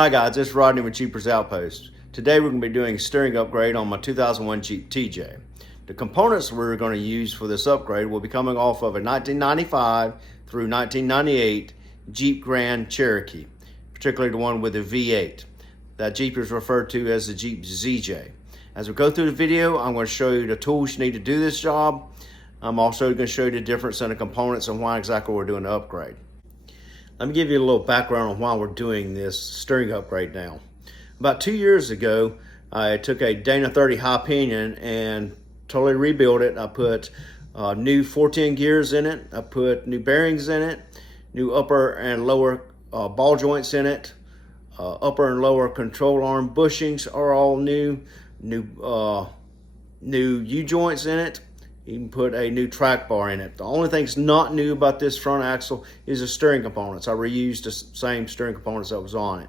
Hi guys, it's Rodney with Jeepers Outpost. Today we're going to be doing a steering upgrade on my 2001 Jeep TJ. The components we're going to use for this upgrade will be coming off of a 1995 through 1998 Jeep Grand Cherokee, particularly the one with the V8. That Jeep is referred to as the Jeep ZJ. As we go through the video, I'm going to show you the tools you need to do this job. I'm also going to show you the difference in the components and why exactly we're doing the upgrade. Let me give you a little background on why we're doing this steering upgrade now. About 2 years ago, I took a Dana 30 high pinion and totally rebuilt it. I put new 410 gears in it. I put new bearings in it, new upper and lower ball joints in it. Upper and lower control arm bushings are all new. New U-joints in it. You can put a new track bar in it. The only thing that's not new about this front axle is the steering components. I reused the same steering components that was on it.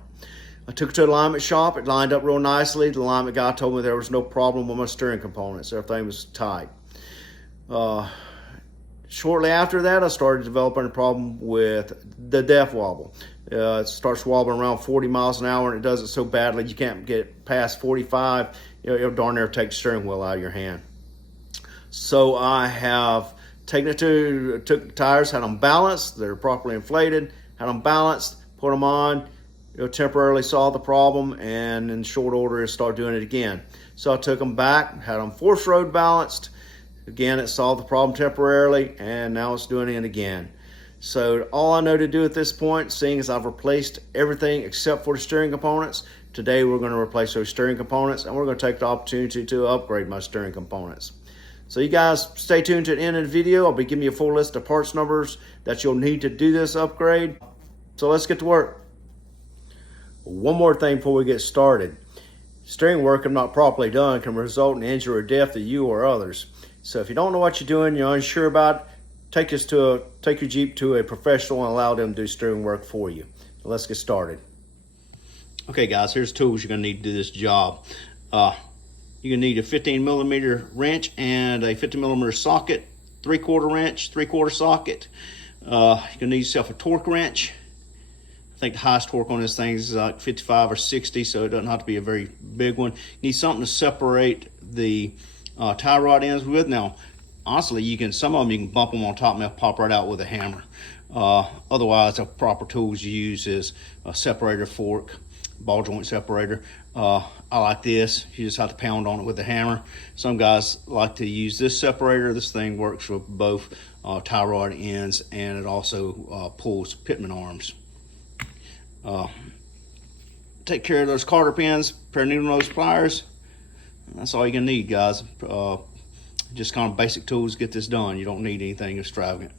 I took it to the alignment shop. It lined up real nicely. The alignment guy told me there was no problem with my steering components. Everything was tight. Shortly after that, I started developing a problem with the def wobble. It starts wobbling around 40 miles an hour, and it does it so badly you can't get past 45. It'll darn near take the steering wheel out of your hand. So I have taken it took the tires, had them balanced, they're properly inflated, had them balanced, put them on, temporarily solve the problem, and in short order start doing it again. So I took them back, had them force road balanced. Again, it solved the problem temporarily, and now it's doing it again. So all I know to do at this point, seeing as I've replaced everything except for the steering components, today we're going to replace those steering components, and we're going to take the opportunity to upgrade my steering components. So you guys stay tuned to the end of the video. I'll be giving you a full list of parts numbers that you'll need to do this upgrade. So let's get to work. One more thing before we get started. Steering work, if not properly done, can result in injury or death to you or others. So if you don't know what you're doing, you're unsure about it, take your Jeep to a professional and allow them to do steering work for you. So let's get started. Okay guys, here's tools you're gonna need to do this job. You're gonna need a 15mm wrench and a 50mm socket, 3/4 wrench, 3/4 socket. You're gonna need yourself a torque wrench. I think the highest torque on this thing is like 55 or 60, so it doesn't have to be a very big one. You need something to separate the tie rod ends with. Now, honestly, some of them you can bump them on top and they'll pop right out with a hammer. Otherwise, the proper tools you use is a separator fork, ball joint separator. I like this. You just have to pound on it with a hammer. Some guys like to use this separator. This thing works with both tie rod ends, and it also pulls pitman arms. Take care of those cotter pins, pair of needle nose pliers. That's all you're gonna need, guys. Just kind of basic tools to get this done. You don't need anything extravagant.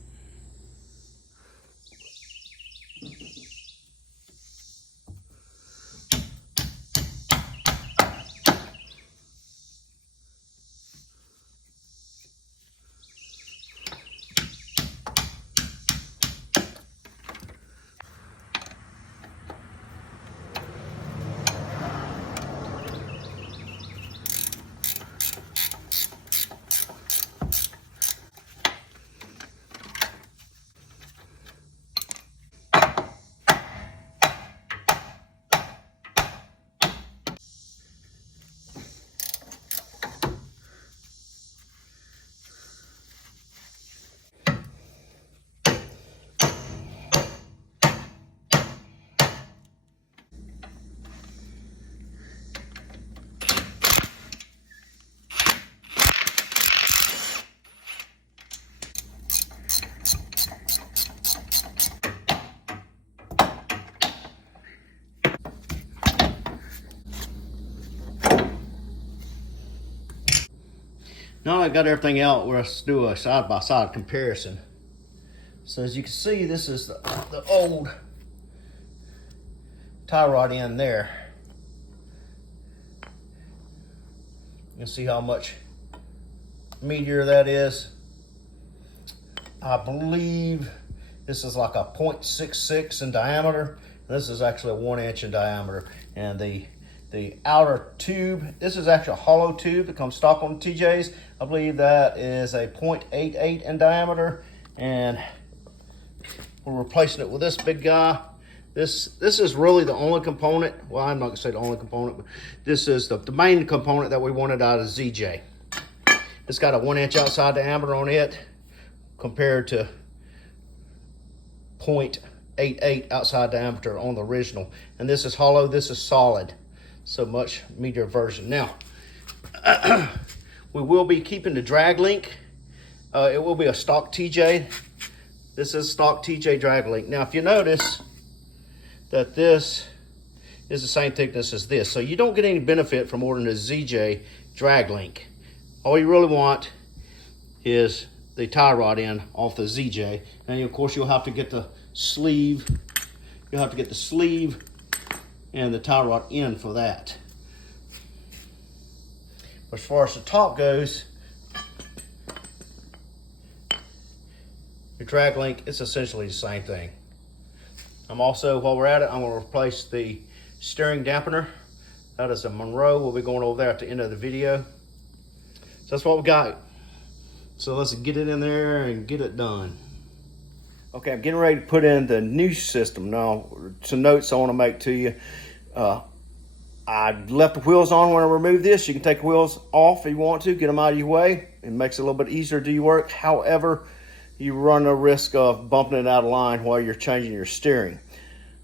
Now I got everything out, let's do a side-by-side comparison. So as you can see, this is the old tie rod end there. You can see how much meatier that is. I believe this is like a 0.66 in diameter. This is actually a 1 inch in diameter. And the outer tube, this is actually a hollow tube that comes stock on the TJs. I believe that is a 0.88 in diameter, and we're replacing it with this big guy. This is really the only component. Well, I'm not gonna say the only component, but this is the main component that we wanted out of ZJ. It's got a 1-inch outside diameter on it compared to 0.88 outside diameter on the original. And this is hollow, this is solid. So much meatier version. Now, we will be keeping the drag link. It will be a stock TJ. This is stock TJ drag link. Now, if you notice that this is the same thickness as this, so you don't get any benefit from ordering a ZJ drag link. All you really want is the tie rod end off the ZJ. And of course, you'll have to get the sleeve. You'll have to get the sleeve and the tie rod end for that. As far as the top goes, your drag link, it's essentially the same thing. I'm also, while we're at it, I'm going to replace the steering dampener. That is a Monroe. We'll be going over there at the end of the video. So that's what we got. So let's get it in there and get it done. Okay, I'm getting ready to put in the new system. Now, some notes I want to make to you. I left the wheels on when I removed this. You can take the wheels off if you want to, get them out of your way. It makes it a little bit easier to do your work. However, you run the risk of bumping it out of line while you're changing your steering.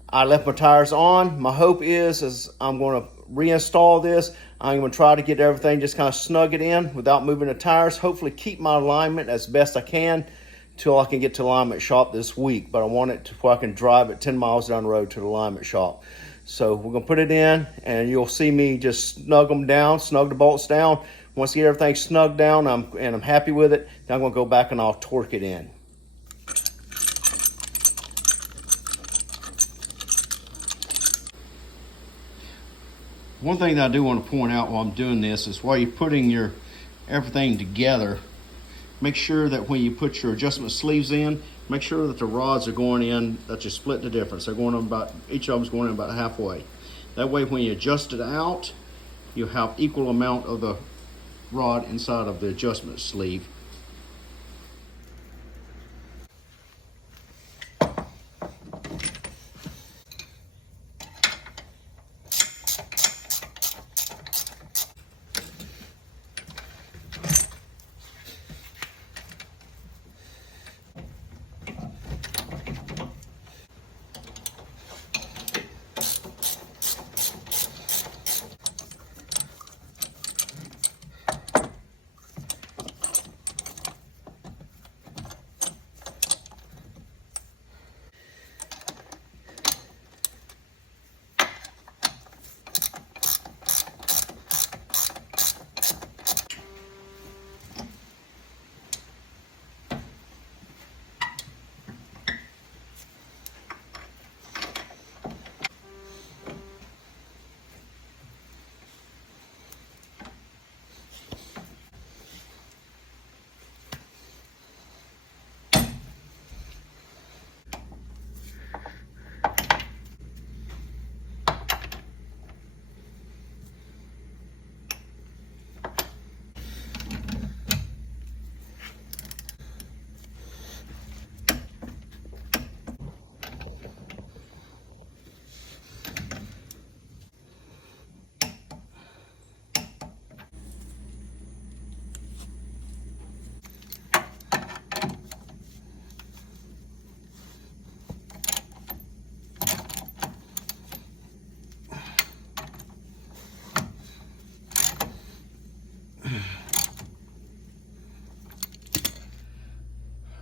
I left my tires on. My hope is I'm going to reinstall this. I'm going to try to get everything just kind of snug it in without moving the tires. Hopefully keep my alignment as best I can until I can get to the alignment shop this week. But I want it to where I can drive it 10 miles down the road to the alignment shop. So we're going to put it in, and you'll see me just snug them down, snug the bolts down. Once I get everything snugged down and I'm happy with it, then I'm going to go back and I'll torque it in. One thing that I do want to point out while I'm doing this is while you're putting your everything together, make sure that when you put your adjustment sleeves in, make sure that the rods are going in, that you split the difference. They're going about, each of them's going in about halfway. That way when you adjust it out, you have equal amount of the rod inside of the adjustment sleeve.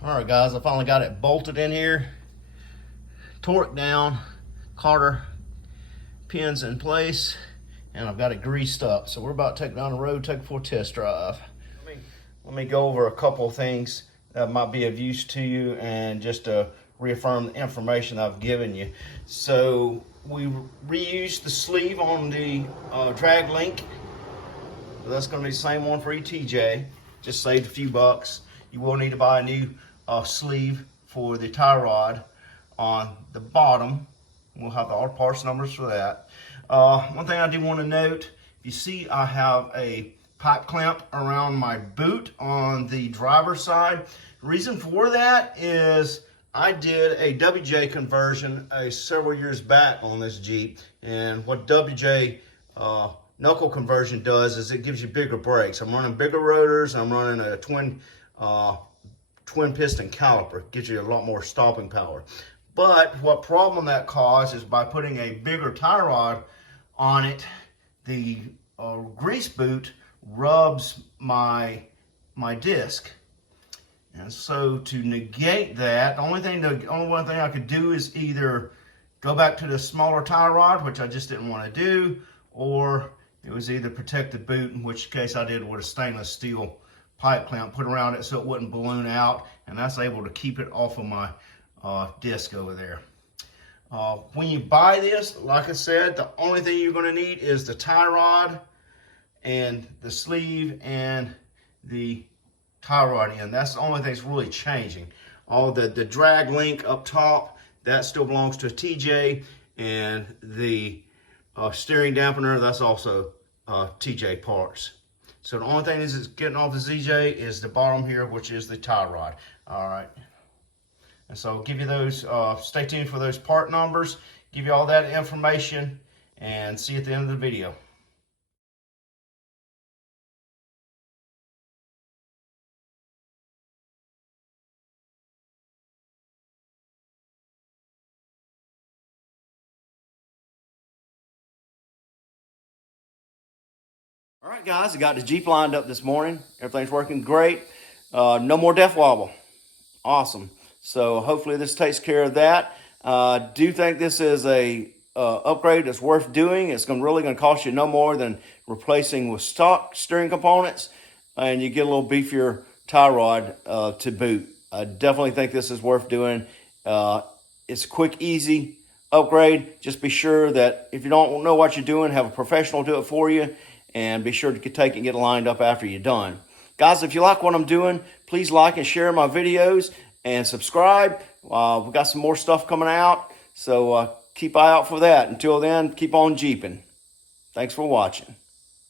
All right, guys, I finally got it bolted in here, torqued down, cotter pins in place, and I've got it greased up. So we're about to take it down the road, take it for a test drive. Let me go over a couple of things that might be of use to you and just to reaffirm the information I've given you. So we reused the sleeve on the drag link. So that's going to be the same one for ETJ. Just saved a few bucks. You will need to buy a new sleeve for the tie rod on the bottom. We'll have all the parts numbers for that. One thing I do want to note, you see I have a pipe clamp around my boot on the driver's side. The reason for that is I did a WJ conversion several years back on this Jeep, and what WJ knuckle conversion does is it gives you bigger brakes. I'm running bigger rotors. I'm running a twin piston caliper. It gives you a lot more stopping power. But what problem that caused is by putting a bigger tie rod on it, the grease boot rubs my disc. And so to negate that, the only one thing I could do is either go back to the smaller tie rod, which I just didn't want to do, or it was either protect the boot, in which case I did with a stainless steel pipe clamp put around it so it wouldn't balloon out, and that's able to keep it off of my disc over there. When you buy this, like I said, the only thing you're going to need is the tie rod and the sleeve and the tie rod end. That's the only thing that's really changing. All the drag link up top, that still belongs to a TJ, and the steering dampener, that's also TJ parts. So the only thing is getting off the ZJ is the bottom here, which is the tie rod. All right. And so I'll give you those, stay tuned for those part numbers, give you all that information, and see you at the end of the video. All right, guys, I got the Jeep lined up this morning. Everything's working great. No more def wobble. Awesome. So hopefully this takes care of that. Do think this is a upgrade that's worth doing. It's really going to cost you no more than replacing with stock steering components, and you get a little beefier tie rod to boot. I definitely think this is worth doing. It's a quick, easy upgrade. Just be sure that if you don't know what you're doing, have a professional do it for you, and be sure to take it and get it lined up after you're done. Guys, if you like what I'm doing, please like and share my videos and subscribe. We've got some more stuff coming out, so keep eye out for that. Until then, keep on Jeeping. Thanks for watching.